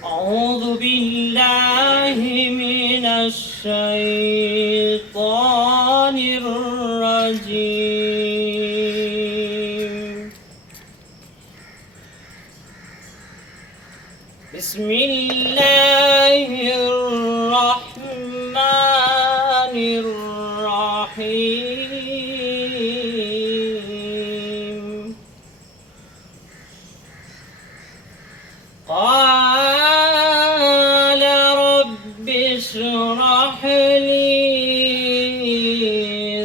أعوذ بالله من الشيطان الرجيم. بسم الله الرحمن الرحيم. قال رب اشرح لي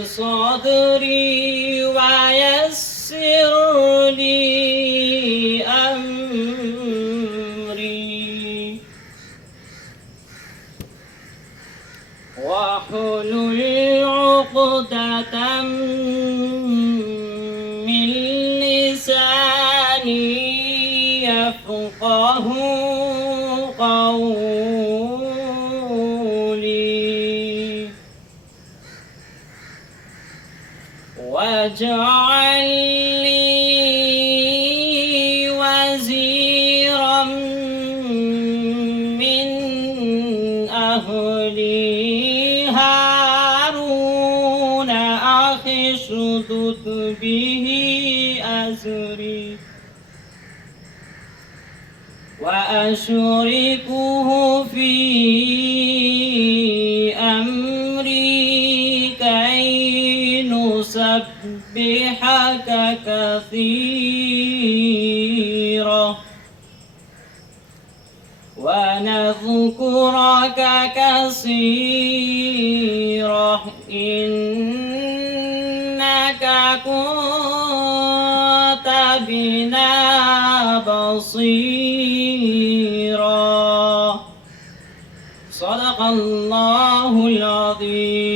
صدري ويسر لي أمري واحلل عقدة من لساني يفقه قولي واجعل لي وزيرا من أهلي هارون أخي اشدد به أزري وأشركه في أمري كي نسبحك كثيرا ونذكرك كثيرا إنك كنت بنا بصيرا. صدق الله العظيم.